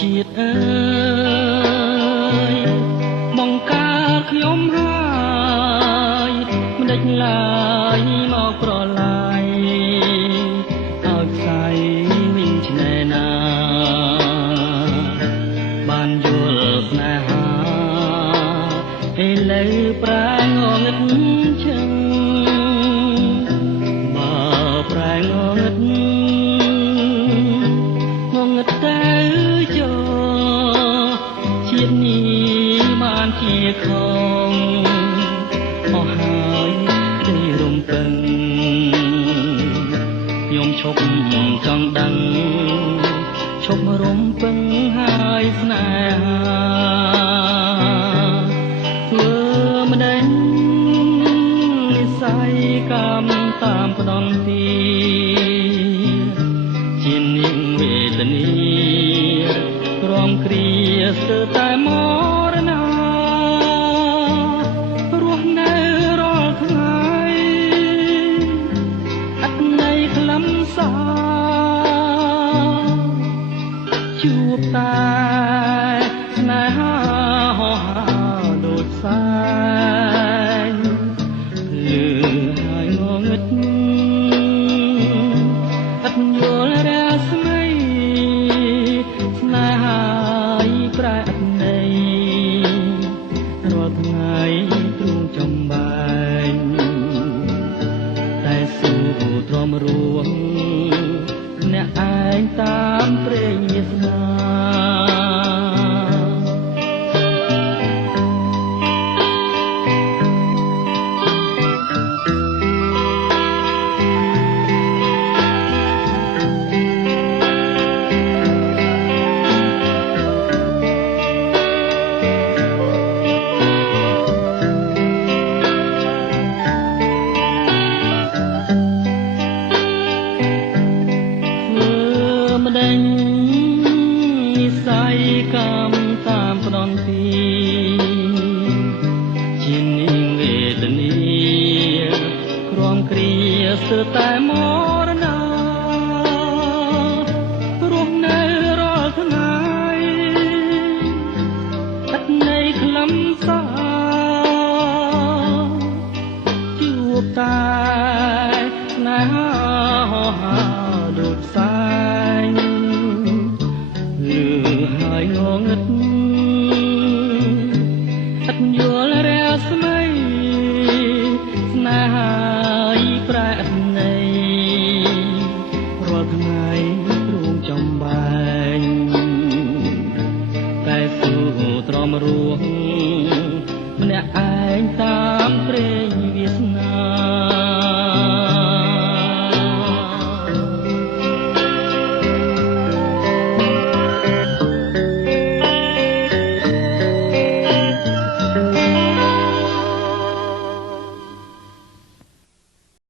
ជាតិអើយបង្កើតខ្ញុំហើយមិនដេចឡើយមកប្រឡាយឲ្យផ្សាយវិញឆ្នេរណាបានយល់ស្នេហាឥឡូវប្រែងងឹតឈឹងមកប្រែងងឹតទៅជាតិនេះបានជាខំអស់ហើយទីរំពឹងខ្ញុំឈប់ចង់ដឹងឈប់រំពឹងហើយស្នេហាធ្វើមិនដេញនិស័យកម្មតាមផ្ដន់ទីជានាងវេទនីរំគ្រាស្ទើរតែមរណារស់នៅរាល់ថ្ងៃអត់ន័យខ្លឹមសារជួបតែស្នេហាហោហាដូចផ្សែងលឺហើយងងឹតអត់យល់រាស្មីស្នេហាប្រែអត់ន័យរាល់ថ្ងៃទ្រូងចំបែងតែស៊ូទ្រាំរួងអ្នកឯងតាមព្រេងវាសនានិស័យកម្មតាមផ្ដន់ទីជានាងវេទនីក្រំគ្រាស្ទើរតែមរណារស់នៅរាល់ថ្ងៃអត់ន័យខ្លឹមសារជួបតែស្នេហាហោហាដូចផ្សែងហើយងងឹតអត់យល់រាស្មីស្នេហាប្រែអត់ន័យរាល់ថ្ងៃទ្រូងចំបែងតែស៊ូទ្រាំរួង